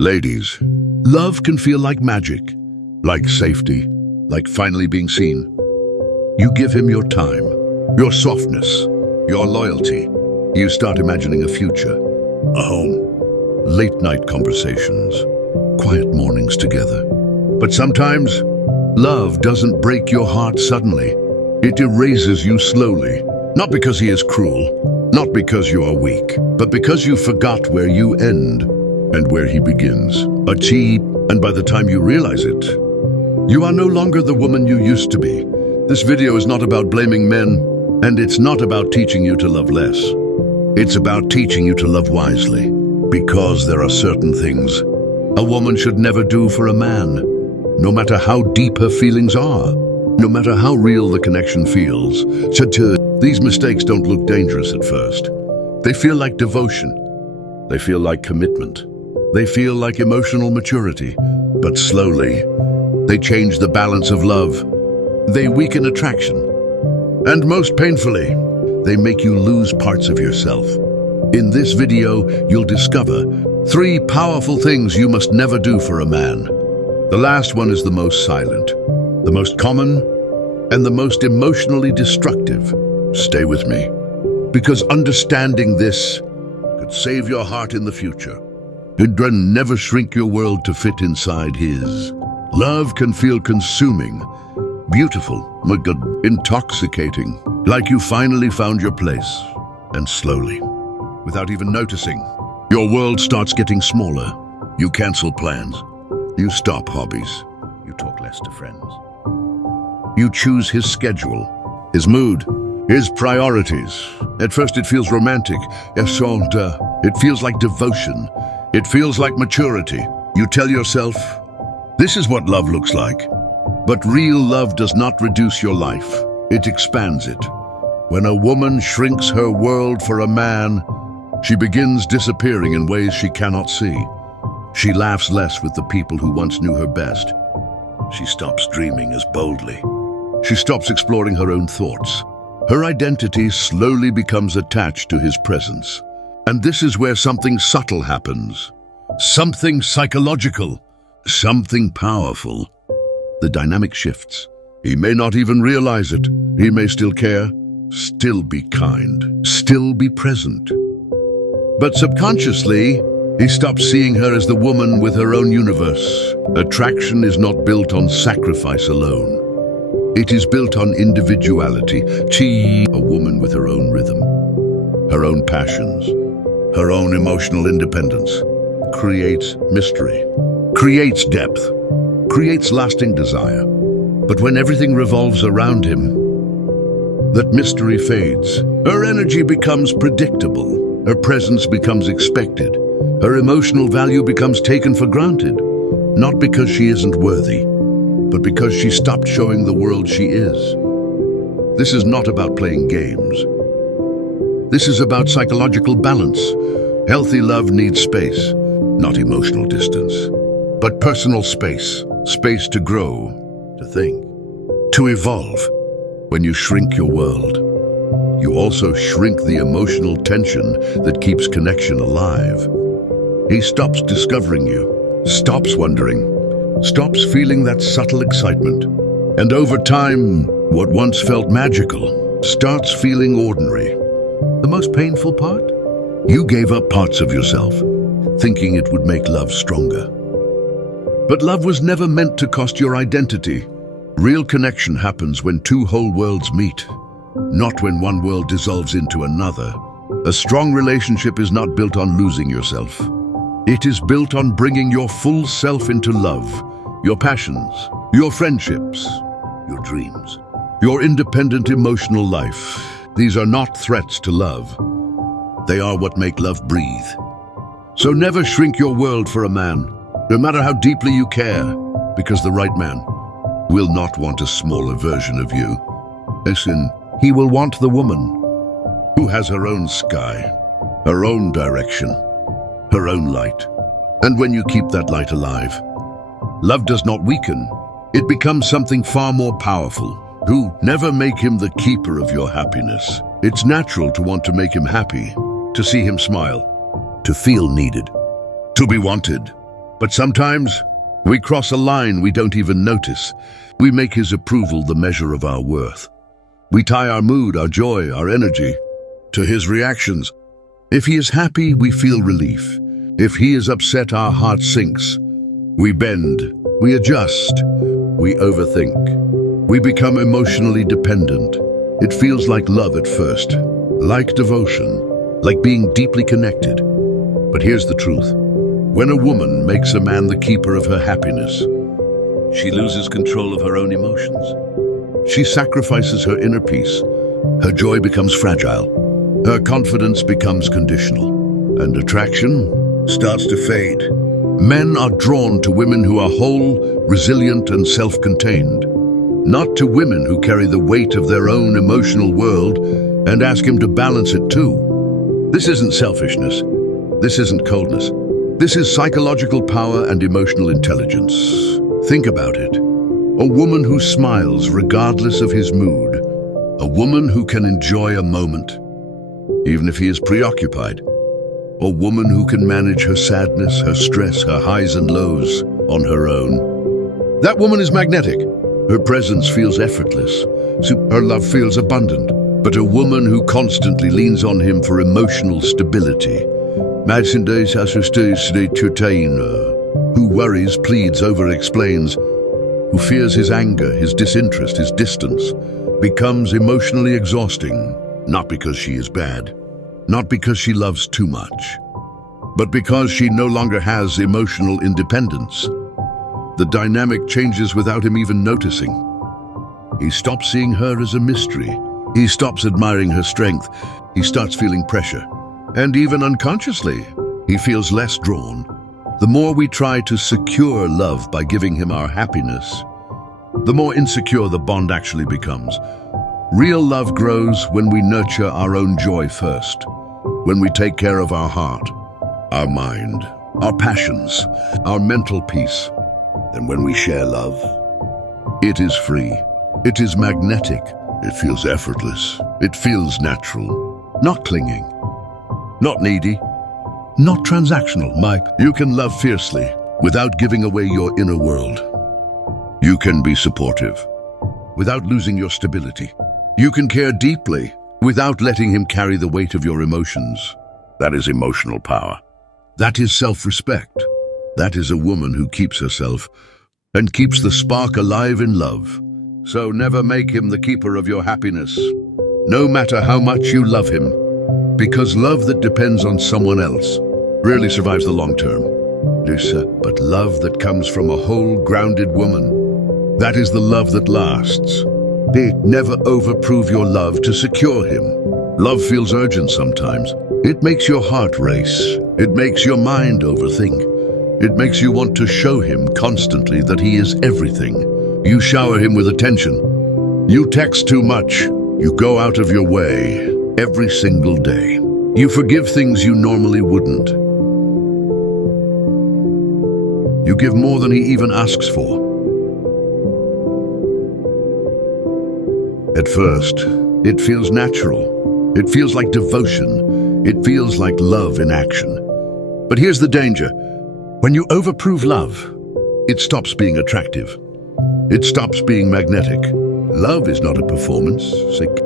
Ladies, love can feel like magic, like safety, like finally being seen. You give him your time, your softness, your loyalty. You start imagining a future, a home, late-night conversations, quiet mornings together. But sometimes, love doesn't break your heart suddenly. It erases you slowly, not because he is cruel, not because you are weak, but because you forgot where you end and where he begins. And by the time you realize it, you are no longer the woman you used to be. This video is not about blaming men, and it's not about teaching you to love less. It's about teaching you to love wisely, because there are certain things a woman should never do for a man, no matter how deep her feelings are, no matter how real the connection feels. These mistakes don't look dangerous at first. They feel like devotion. They feel like commitment. They feel like emotional maturity. But slowly, they change the balance of love. They weaken attraction. And most painfully, they make you lose parts of yourself. In this video, you'll discover 3 powerful things you must never do for a man. The last one is the most silent, the most common, and the most emotionally destructive. Stay with me, because understanding this could save your heart in the future. Never shrink your world to fit inside his. Love can feel consuming, beautiful, intoxicating, like you finally found your place. And slowly, without even noticing, your world starts getting smaller. You cancel plans. You stop hobbies. You talk less to friends. You choose his schedule, his mood, his priorities. At first it feels romantic. It feels like devotion. It feels like maturity. You tell yourself, this is what love looks like. But real love does not reduce your life. It expands it. When a woman shrinks her world for a man, she begins disappearing in ways she cannot see. She laughs less with the people who once knew her best. She stops dreaming as boldly. She stops exploring her own thoughts. Her identity slowly becomes attached to his presence. And this is where something subtle happens. Something psychological. Something powerful. The dynamic shifts. He may not even realize it. He may still care, still be kind, still be present. But subconsciously, he stops seeing her as the woman with her own universe. Attraction is not built on sacrifice alone. It is built on individuality. A woman with her own rhythm, her own passions, her own emotional independence, creates mystery, creates depth, creates lasting desire. But when everything revolves around him, that mystery fades. Her energy becomes predictable. Her presence becomes expected. Her emotional value becomes taken for granted. Not because she isn't worthy, but because she stopped showing the world she is. This is not about playing games. This is about psychological balance. Healthy love needs space, not emotional distance, but personal space. Space to grow, to think, to evolve. When you shrink your world, you also shrink the emotional tension that keeps connection alive. He stops discovering you, stops wondering, stops feeling that subtle excitement. And over time, what once felt magical starts feeling ordinary. The most painful part? You gave up parts of yourself, thinking it would make love stronger. But love was never meant to cost your identity. Real connection happens when 2 whole worlds meet, not when one world dissolves into another. A strong relationship is not built on losing yourself. It is built on bringing your full self into love, your passions, your friendships, your dreams, your independent emotional life. These are not threats to love. They are what make love breathe. So never shrink your world for a man, no matter how deeply you care, because the right man will not want a smaller version of you. Listen, he will want the woman who has her own sky, her own direction, her own light. And when you keep that light alive, love does not weaken. It becomes something far more powerful. Never make him the keeper of your happiness. It's natural to want to make him happy, to see him smile, to feel needed, to be wanted. But sometimes we cross a line we don't even notice. We make his approval the measure of our worth. We tie our mood, our joy, our energy to his reactions. If he is happy, we feel relief. If he is upset, our heart sinks. We bend, we adjust, we overthink. We become emotionally dependent. It feels like love at first, like devotion, like being deeply connected. But here's the truth. When a woman makes a man the keeper of her happiness, she loses control of her own emotions. She sacrifices her inner peace. Her joy becomes fragile. Her confidence becomes conditional. And attraction starts to fade. Men are drawn to women who are whole, resilient, and self-contained. Not to women who carry the weight of their own emotional world and ask him to balance it too. This isn't selfishness. This isn't coldness. This is psychological power and emotional intelligence. Think about it. A woman who smiles regardless of his mood. A woman who can enjoy a moment, even if he is preoccupied. A woman who can manage her sadness, her stress, her highs and lows on her own. That woman is magnetic. Her presence feels effortless. Her love feels abundant. But a woman who constantly leans on him for emotional stability. Who worries, pleads, over-explains, who fears his anger, his disinterest, his distance, becomes emotionally exhausting, not because she is bad, not because she loves too much, but because she no longer has emotional independence. The dynamic changes without him even noticing. He stops seeing her as a mystery. He stops admiring her strength. He starts feeling pressure. And even unconsciously, he feels less drawn. The more we try to secure love by giving him our happiness, the more insecure the bond actually becomes. Real love grows when we nurture our own joy first, when we take care of our heart, our mind, our passions, our mental peace. And when we share love, it is free, it is magnetic, it feels effortless, it feels natural, not clinging, not needy, not transactional. You can love fiercely without giving away your inner world. You can be supportive without losing your stability. You can care deeply without letting him carry the weight of your emotions. That is emotional power. That is self-respect. That is a woman who keeps herself and keeps the spark alive in love. So never make him the keeper of your happiness, no matter how much you love him, because love that depends on someone else rarely survives the long term. But love that comes from a whole, grounded woman, that is the love that lasts. Never overprove your love to secure him. Love feels urgent sometimes. It makes your heart race. It makes your mind overthink. It makes you want to show him constantly that he is everything. You shower him with attention. You text too much. You go out of your way every single day. You forgive things you normally wouldn't. You give more than he even asks for. At first, it feels natural. It feels like devotion. It feels like love in action. But here's the danger. When you overprove love, it stops being attractive. It stops being magnetic. Love is not a performance.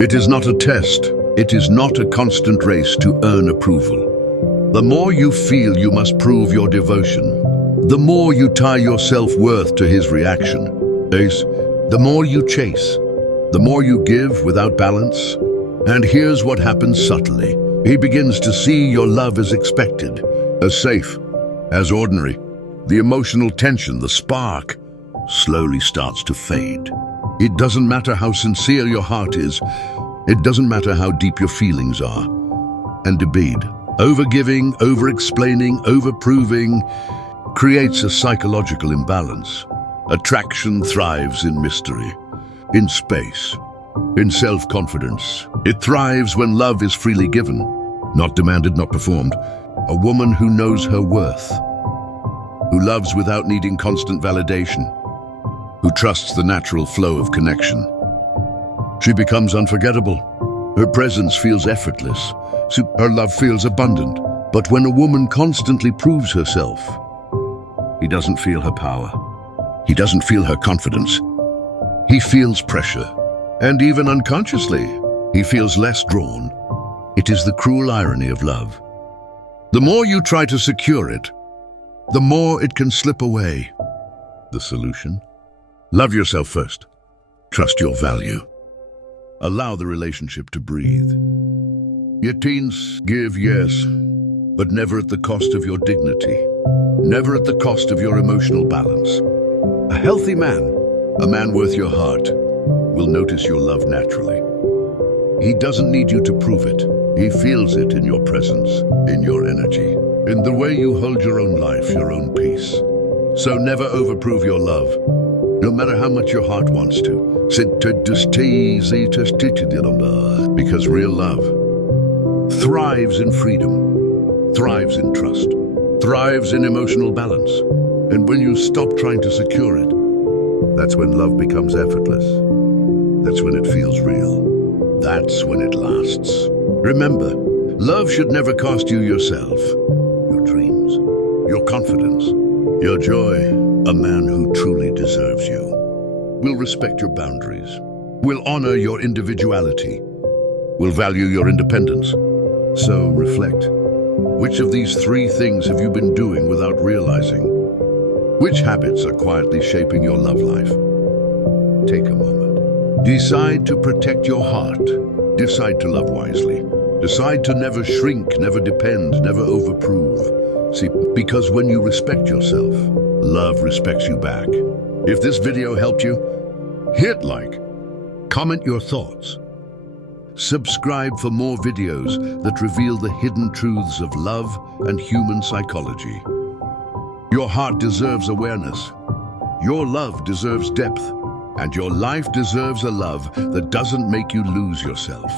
It is not a test. It is not a constant race to earn approval. The more you feel you must prove your devotion, the more you tie your self-worth to his reaction. The more you chase, the more you give without balance. And here's what happens subtly. He begins to see your love as expected, as safe, as ordinary. The emotional tension, the spark, slowly starts to fade. It doesn't matter how sincere your heart is. It doesn't matter how deep your feelings are. And debate, overgiving, over-explaining, over-proving creates a psychological imbalance. Attraction thrives in mystery, in space, in self-confidence. It thrives when love is freely given, not demanded, not performed. A woman who knows her worth, who loves without needing constant validation, who trusts the natural flow of connection. She becomes unforgettable. Her presence feels effortless. Her love feels abundant. But when a woman constantly proves herself, He doesn't feel her power. He doesn't feel her confidence. He feels pressure. And even unconsciously, he feels less drawn. It is the cruel irony of love. The more you try to secure it, the more it can slip away. The solution? Love yourself first. Trust your value. Allow the relationship to breathe. Your teens give, yes, but never at the cost of your dignity. Never at the cost of your emotional balance. A healthy man, a man worth your heart, will notice your love naturally. He doesn't need you to prove it. He feels it in your presence, in your energy, in the way you hold your own life, your own peace. So never overprove your love, no matter how much your heart wants to. Because real love thrives in freedom, thrives in trust, thrives in emotional balance. And when you stop trying to secure it, that's when love becomes effortless. That's when it feels real. That's when it lasts. Remember, love should never cost you yourself, your dreams, your confidence, your joy. A man who truly deserves you will respect your boundaries, will honor your individuality, will value your independence. So reflect. Which of these three things have you been doing without realizing? Which habits are quietly shaping your love life? Take a moment. Decide to protect your heart. Decide to love wisely. Decide to never shrink, never depend, never overprove. See, because when you respect yourself, love respects you back. If this video helped you, hit like, comment your thoughts. Subscribe for more videos that reveal the hidden truths of love and human psychology. Your heart deserves awareness. Your love deserves depth. And your life deserves a love that doesn't make you lose yourself.